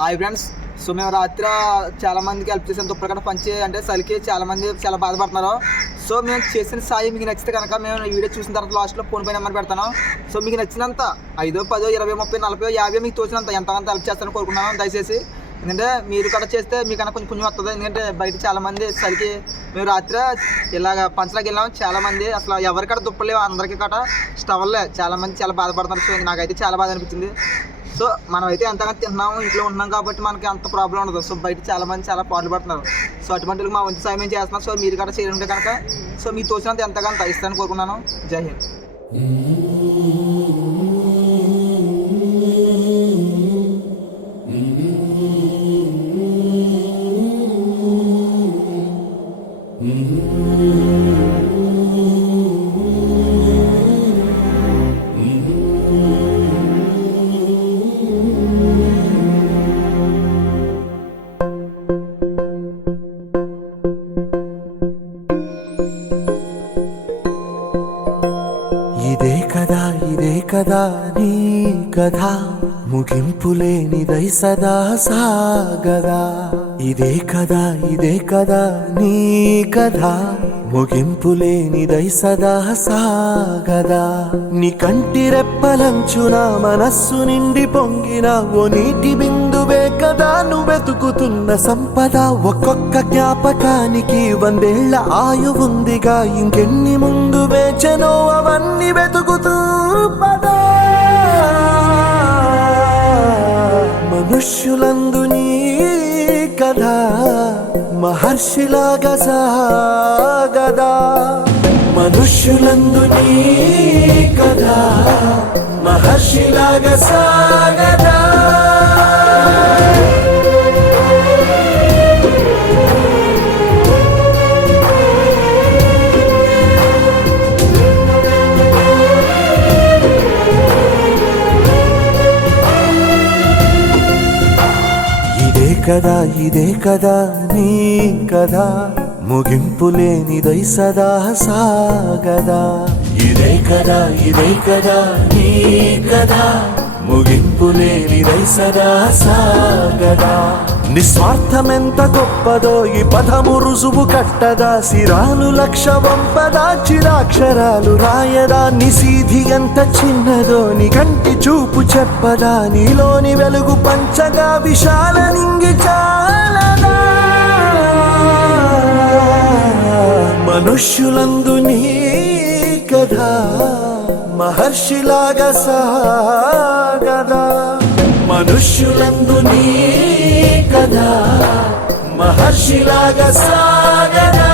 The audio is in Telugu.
Hi friends. సో మేము రాత్రి చాలా మందికి హెల్ప్ చేసాం. దుప్పటి పంచి అంటే చలికి చాలా మంది చాలా బాధపడుతున్నారు. సో మేము చేసిన సాయం మీకు నచ్చితే కనుక మేము ఈ వీడియో చూసిన తర్వాత లాస్ట్లో ఫోన్ పే నెంబర్ పెడతాను. సో మీకు నచ్చినంత 5, 10, 20, 30, 40, 50 మీకు తోచినంత ఎంతమంది హెల్ప్ చేస్తారని కోరుకున్నాను దయచేసి. ఎందుకంటే మీరు కూడా చేస్తే మీకన్నా కొంచెం పుణ్యం వస్తుంది. ఎందుకంటే బయట చాలామంది చలికి మేము రాత్రి ఇలాగ పంచలాకి వెళ్ళాం. చాలామంది అసలు ఎవరికడ దుప్పలేవు, అందరికీ కట స్టవ్లే చాలామంది చాలా బాధపడుతున్నారు. సో నాకైతే చాలా బాధ అనిపించింది. సో మనం అయితే ఎంతగా తింటున్నాము, ఇంట్లో ఉంటున్నాం కాబట్టి మనకి అంత ప్రాబ్లం ఉండదు. సో బయట చాలామంది చాలా పాటలు పడుతున్నారు. సో అటువంటి మా వంతు సాయం చేస్తున్నాం. సో మీరు కూడా చేయాలంటే కనుక సో మీకు తోచినంత ఎంతగానో ఇస్తానని కోరుకున్నాను. జై హింద్. ఇదే కదా నీ కథ, ముగింపులేనిదై సదా సాగదా. ఇదే కదా నీ కథ, ముగింపులేనిదై సదా సాగదా. నీ కంటి రెప్పలంచున మనస్సు నిండి పొంగిన ఓ నీటి బిందువే కదా నువ్వెతుకుతున్న సంపద. ఒక్కొక్క జ్ఞాపకానికి 100 ఏళ్ల ఆయువుందిగా, ఇంకెన్ని ముందు వేచనో అవన్నీ వెతుకుతూ పదా. మనుష్యులందు నీ కథ మహర్షిలాగా సాగదా. మనుష్యులందు నీ కథ మహర్షిలాగా సాగదా. ఇదే కదా నీ కథ, ముగింపులేనిదై సదా సాగదా. ఇదే కదా నీ కథ, ముగింపులేనిదై సదా సాగదా. నిస్వార్థమెంత గొప్పదో ఈ పదము రుజువు కట్టదా. సిరాలు 1,00,000 వంపదా, చిరాక్షరాలు రాయదా. నిశీధి ఎంత చిన్నదో నీ కంటి చూపు చెప్పదా. నీలోని వెలుగు పంచగా విశాల నింగి చాలదా. మనుష్యులందు నీ కథ మహర్షిలాగా సాగదా. మనుష్యులందు నీ కథ మహర్షిలాగా సాగదా.